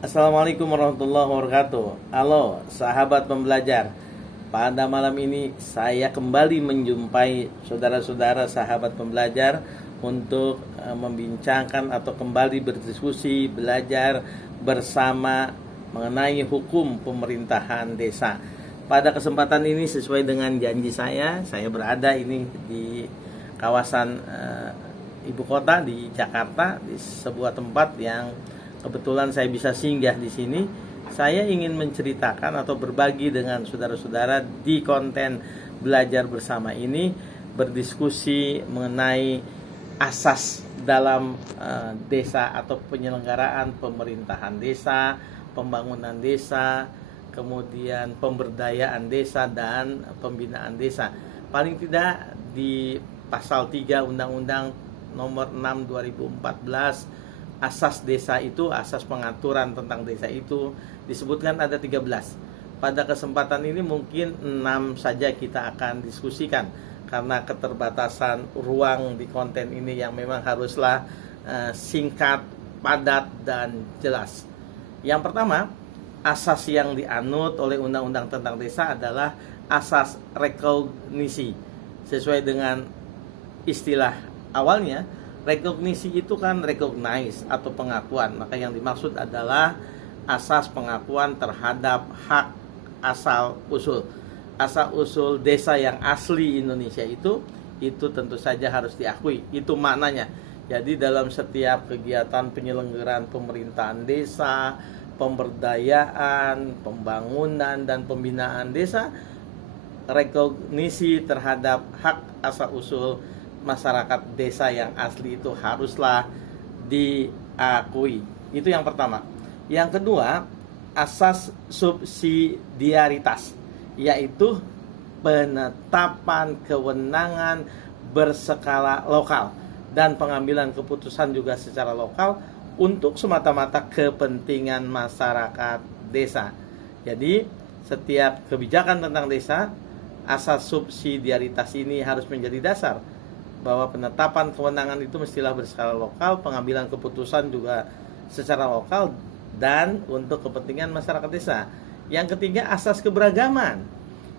Assalamualaikum warahmatullahi wabarakatuh. Halo sahabat pembelajar. Pada malam ini saya kembali menjumpai saudara-saudara sahabat pembelajar untuk membincangkan atau kembali berdiskusi, belajar bersama mengenai hukum pemerintahan desa. Pada kesempatan ini sesuai dengan janji saya berada ini di kawasan ibu kota di Jakarta, di sebuah tempat yang kebetulan saya bisa singgah di sini. Saya ingin menceritakan atau berbagi dengan saudara-saudara di konten belajar bersama ini, berdiskusi mengenai asas dalam desa atau penyelenggaraan pemerintahan desa, pembangunan desa, kemudian pemberdayaan desa dan pembinaan desa. Paling tidak di pasal 3 Undang-Undang nomor 6 2014 asas desa itu, asas pengaturan tentang desa itu disebutkan ada 13. Pada kesempatan ini mungkin 6 saja kita akan diskusikan karena keterbatasan ruang di konten ini yang memang haruslah singkat, padat dan jelas. Yang pertama, asas yang dianut oleh undang-undang tentang desa adalah asas rekognisi. Sesuai dengan istilah awalnya, rekognisi itu kan recognize atau pengakuan. Maka yang dimaksud adalah asas pengakuan terhadap hak asal usul. Asal usul desa yang asli Indonesia itu tentu saja harus diakui. Itu maknanya. Jadi dalam setiap kegiatan penyelenggaraan pemerintahan desa, pemberdayaan, pembangunan dan pembinaan desa, rekognisi terhadap hak asal usul masyarakat desa yang asli itu haruslah diakui. Itu yang pertama. Yang kedua, asas subsidiaritas, yaitu penetapan kewenangan berskala lokal dan pengambilan keputusan juga secara lokal untuk semata-mata kepentingan masyarakat desa. Jadi setiap kebijakan tentang desa, asas subsidiaritas ini harus menjadi dasar bahwa penetapan kewenangan itu mestilah berskala lokal, pengambilan keputusan juga secara lokal dan untuk kepentingan masyarakat desa. Yang ketiga, asas keberagaman,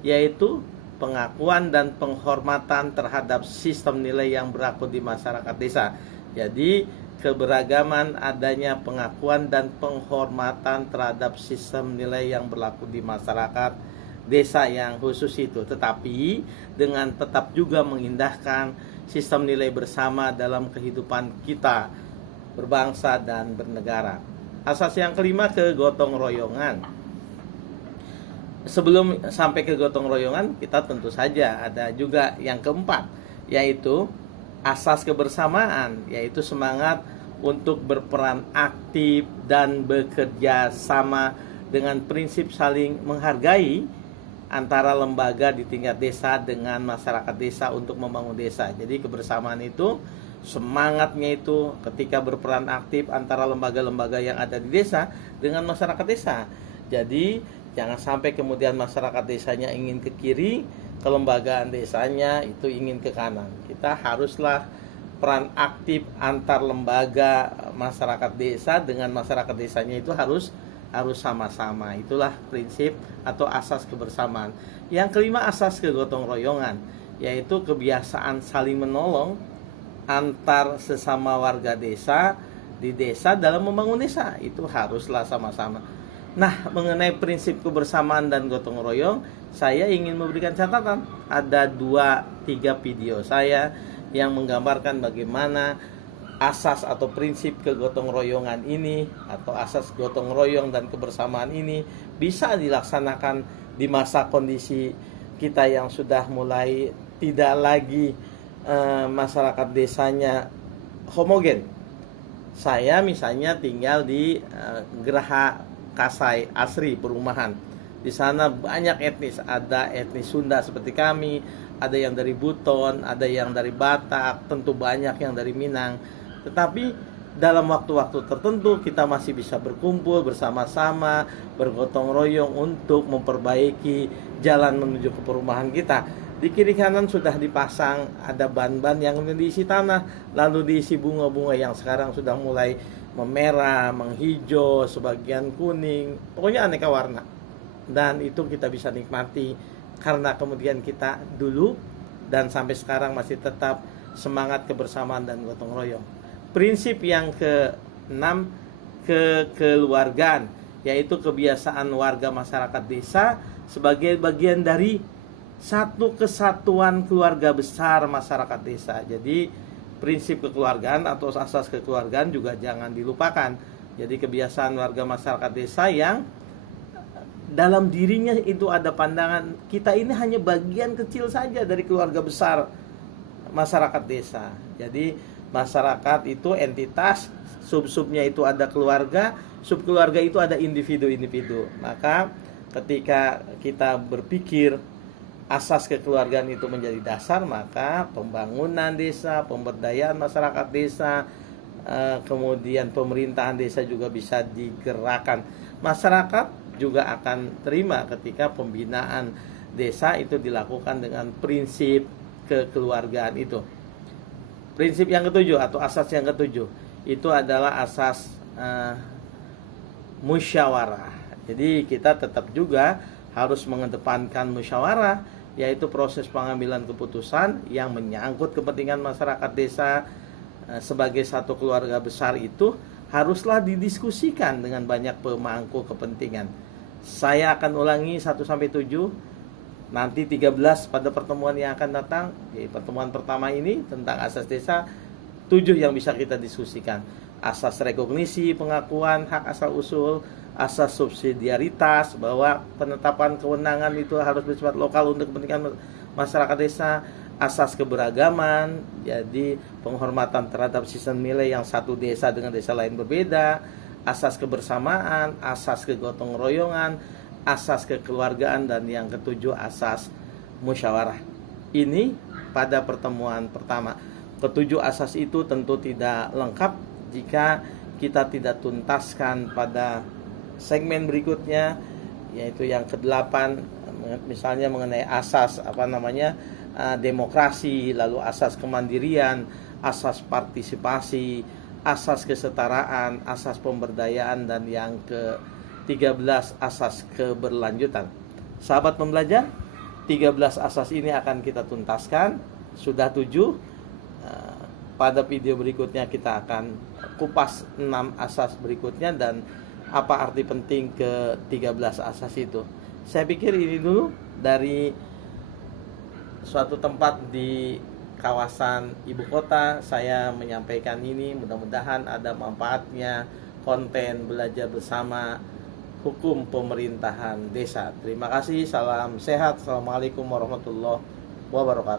yaitu pengakuan dan penghormatan terhadap sistem nilai yang berlaku di masyarakat desa. Jadi keberagaman adanya pengakuan dan penghormatan terhadap sistem nilai yang berlaku di masyarakat desa yang khusus itu, tetapi dengan tetap juga mengindahkan sistem nilai bersama dalam kehidupan kita berbangsa dan bernegara. Asas yang kelima, kegotong royongan. Sebelum sampai ke gotong royongan, kita tentu saja ada juga yang keempat, yaitu asas kebersamaan, yaitu semangat untuk berperan aktif dan bekerja sama dengan prinsip saling menghargai antara lembaga di tingkat desa dengan masyarakat desa untuk membangun desa. Jadi kebersamaan itu, semangatnya itu ketika berperan aktif antara lembaga-lembaga yang ada di desa dengan masyarakat desa. Jadi jangan sampai kemudian masyarakat desanya ingin ke kiri, kelembagaan desanya itu ingin ke kanan. Kita haruslah peran aktif antar lembaga masyarakat desa dengan masyarakat desanya itu harus sama-sama. Itulah prinsip atau asas kebersamaan. Yang kelima, asas kegotong royongan, yaitu kebiasaan saling menolong antar sesama warga desa di desa dalam membangun desa. Itu haruslah sama-sama. Nah, mengenai prinsip kebersamaan dan gotong royong, saya ingin memberikan catatan. Ada 2-3 video saya yang menggambarkan bagaimana asas atau prinsip kegotong royongan ini atau asas gotong royong dan kebersamaan ini bisa dilaksanakan di masa kondisi kita yang sudah mulai tidak lagi masyarakat desanya homogen. Saya misalnya tinggal di Geraha Kasai Asri perumahan. Di sana banyak etnis, ada etnis Sunda seperti kami, ada yang dari Buton, ada yang dari Batak, tentu banyak yang dari Minang. Tetapi dalam waktu-waktu tertentu kita masih bisa berkumpul bersama-sama, bergotong royong untuk memperbaiki jalan menuju ke perumahan kita. Di kiri kanan sudah dipasang ada ban-ban yang diisi tanah, lalu diisi bunga-bunga yang sekarang sudah mulai memerah, menghijau, sebagian kuning, pokoknya aneka warna. Dan itu kita bisa nikmati karena kemudian kita dulu dan sampai sekarang masih tetap semangat kebersamaan dan gotong royong. Prinsip yang keenam, kekeluargaan, yaitu kebiasaan warga masyarakat desa sebagai bagian dari satu kesatuan keluarga besar masyarakat desa. Jadi prinsip kekeluargaan atau asas kekeluargaan juga jangan dilupakan. Jadi kebiasaan warga masyarakat desa yang dalam dirinya itu ada pandangan kita ini hanya bagian kecil saja dari keluarga besar masyarakat desa. Jadi masyarakat itu entitas, sub-subnya itu ada keluarga, subkeluarga itu ada individu-individu. Maka ketika kita berpikir asas kekeluargaan itu menjadi dasar, maka pembangunan desa, pemberdayaan masyarakat desa, kemudian pemerintahan desa juga bisa digerakkan. Masyarakat juga akan terima ketika pembinaan desa itu dilakukan dengan prinsip kekeluargaan itu. Prinsip yang ketujuh atau asas yang ketujuh itu adalah asas musyawarah. Jadi kita tetap juga harus mengedepankan musyawarah, yaitu proses pengambilan keputusan yang menyangkut kepentingan masyarakat desa sebagai satu keluarga besar itu haruslah didiskusikan dengan banyak pemangku kepentingan. Saya akan ulangi 1-7, nanti 13 pada pertemuan yang akan datang. Jadi pertemuan pertama ini tentang asas desa, 7 yang bisa kita diskusikan. Asas rekognisi, pengakuan hak asal usul, asas subsidiaritas, bahwa penetapan kewenangan itu harus bersifat lokal untuk kepentingan masyarakat desa, asas keberagaman, jadi penghormatan terhadap sistem nilai yang satu desa dengan desa lain berbeda, asas kebersamaan, asas kegotong royongan, asas kekeluargaan, dan yang ketujuh asas musyawarah. Ini pada pertemuan pertama. Ketujuh asas itu tentu tidak lengkap jika kita tidak tuntaskan pada segmen berikutnya, yaitu yang ke-8, misalnya mengenai asas demokrasi, lalu asas kemandirian, asas partisipasi, asas kesetaraan, asas pemberdayaan, dan yang ke-13 asas keberlanjutan. Sahabat pembelajar, 13 asas ini akan kita tuntaskan. Sudah 7. Pada video berikutnya kita akan kupas 6 asas berikutnya dan apa arti penting ke-13 asas itu. Saya pikir ini dulu dari suatu tempat di kawasan ibu kota saya menyampaikan ini. Mudah-mudahan ada manfaatnya konten belajar bersama hukum pemerintahan desa. Terima kasih, salam sehat. Assalamualaikum warahmatullahi wabarakatuh.